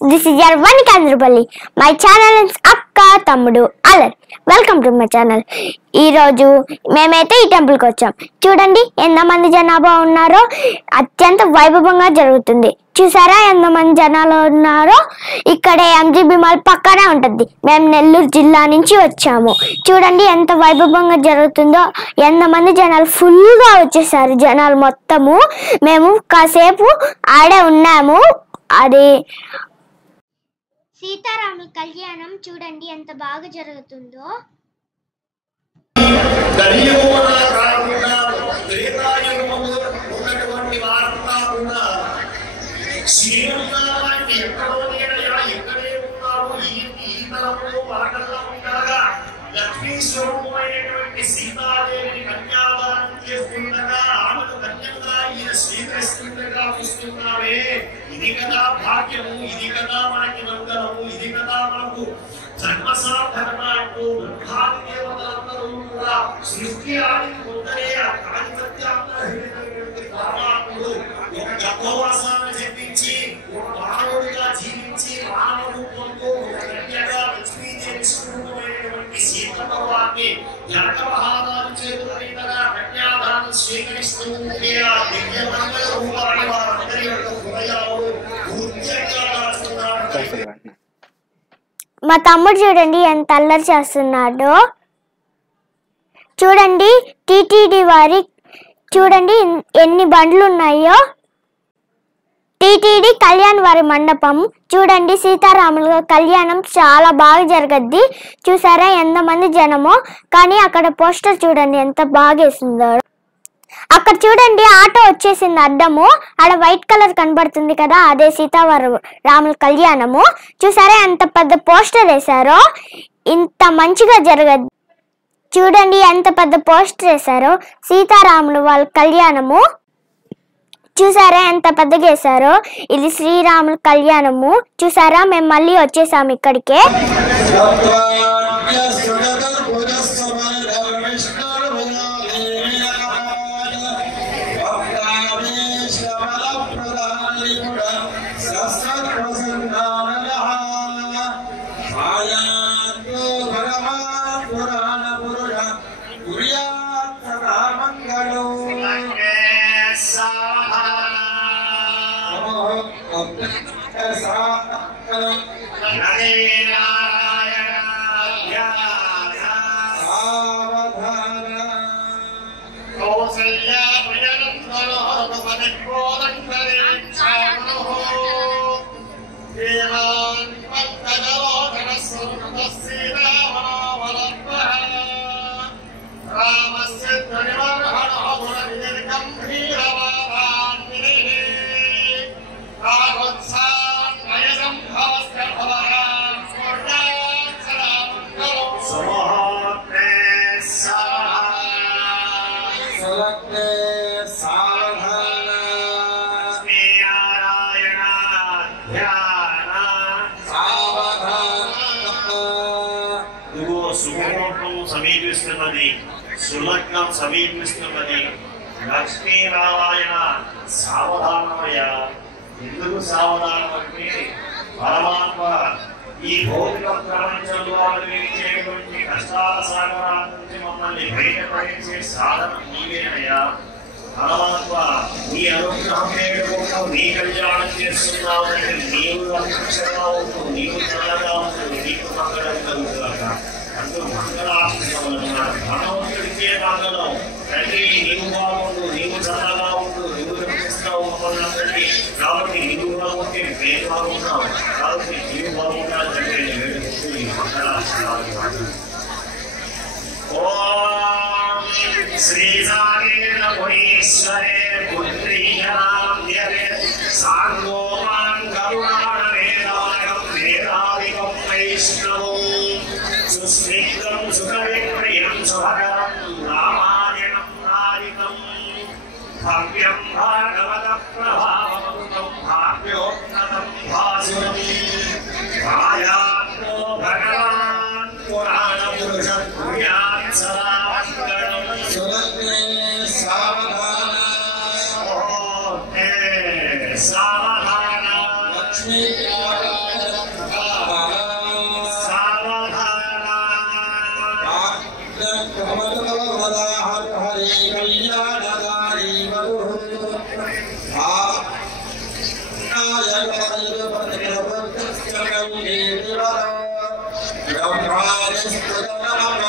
this is your Vanika Andrupalli. My channel is Akka Tammudu Alal. Welcome to my channel. ఈ రోజు మేమైతే ఈ temple కి వచ్చాం. చూడండి ఎంతమంది జనాభా ఉన్నారో, అత్యంత వైభవంగా జరుగుతుంది. చూసారా ఎంతమంది జనాలు ఉన్నారో? ఇక్కడ ఎంజీబీ మాల్ పక్కనే ఉంటుంది. మేము నెల్లూరు జిల్లా నుంచి వచ్చాము. చూడండి ఎంత వైభవంగా జరుగుతుందో. ఎంతమంది జనాలు ఫుల్గా వచ్చేసారు. జనాలు మొత్తము. మేము కాసేపు ఆడే ఉన్నాము. అది సీతారాముల కళ్యాణం. చూడండి ఎంత బాగా జరుగుతుందో. లక్ష్మీ స్వరూపమైనటువంటి సీతాదేవిని కన్యాదానం చేస్తుండగా ఆమెను కన్యగా ఈయన స్వీకరిస్తుండగా చూస్తున్నామే. ఇది కదా భాగ్యము, ఇది కదా మనకి మంగళము, ఇది కదా మనకు జన్మసాధన అంటూ బ్రహ్మాది దేవతలందరూ కూడా సృష్టి ఆది ముందరే ఆధిపత్యాన్ని పరమాత్ముడు ఒక గర్భవాసాన్ని చెప్పించి ఒక మానవుడిగా జీవించి మానవ రూపంలో ఒక కన్యగా లక్ష్మీదేవి స్వరూపమైనటువంటి సీతమ్మవారిని జనక మహారాజు చేతుల మీదుగా కన్యాదానం స్వీకరిస్తూ ఉంటే ఆ దివ్య మంగళ రూపాన్ని వారందరి యొక్క హృదయాలు పూర్తిగా దాచుకున్నారు. మా తమ్ముడు చూడండి ఎంత అల్లరి చేస్తున్నాడో. చూడండి టీటీడీ వారి చూడండి ఎన్ని బండ్లు ఉన్నాయో. టీటీడీ కళ్యాణ్ వారి మండపం. చూడండి సీతారాముల కళ్యాణం చాలా బాగా జరగద్ది. చూసారా ఎంతమంది జనమో. కానీ అక్కడ పోస్టర్ చూడండి ఎంత బాగా వేసిందో. అక్కడ చూడండి ఆటో వచ్చేసింది అడ్డము. ఆడ వైట్ కలర్ కనబడుతుంది కదా, అదే సీతారాముల కళ్యాణము. చూసారా ఎంత పెద్ద పోస్టర్ వేశారో. ఇంత మంచిగా జరగద్ది. చూడండి ఎంత పెద్ద పోస్టర్ వేశారో. సీతారాముల వాళ్ళ కళ్యాణము. చూసారా ఎంత పెద్దగా వేశారో. ఇది శ్రీరాముల కళ్యాణము. చూసారా మేము మళ్ళీ వచ్చేసాము ఇక్కడికే. సమీపిస్తున్నది, సులగ్నం సమీపిస్తున్నది. లక్ష్మీనారాయణ సావధానమయ్య. ఎందుకు సావధానమంటే పరమాత్మ ఈ భౌతిక ప్రపంచంలో అనుభవించేటువంటి కష్టాల సాగరాల నుంచి మమ్మల్ని బయటపడించే సాధనం నీవేనయ్యా. పరమాత్మ నీ అనుగ్రహం వేడుకుంటూ నీ కళ్యాణం చేస్తున్నావు. నీవు అభిషంగా ఉంటూ, నీవు చల్లగా ఉంటూ, నీకు మంగళం కలుగుతాక అంటూ మంగళాత్మకమన్నారు. భగవంతుడికే మంగళం. తండ్రి నీవు బాగుండు, నీవు చల్లగా ఉండు, నీవు రక్షిస్తావు మమ్మల్ని. కాబట్టి నీవు బాగుంటే మేము బాగున్నాం. కాబట్టి నీవు బాగుండాలి తండ్రి వేడుకుంటూ ఈ మంగళాత్మకాలు. ఓం శ్రీ సాగేన మునీశ్వరే పుత్రీయనామ్యతే సాంగోమాన్ కరుణాణ వేదాయం వేదావికం వైష్ణవం సుస్నిగ్ధం సుఖవిప్రియం శుభకరం రామాయణం నారికం భవ్యం భాగవత ప్రభావమృతం భావ్యోన్నతం భాసురం మాయాత్మో భగవాన్ పురాణ పురుష పుర్యాత్ సదా మంగళం. సావధాన లక్ష్మీ Don't try this,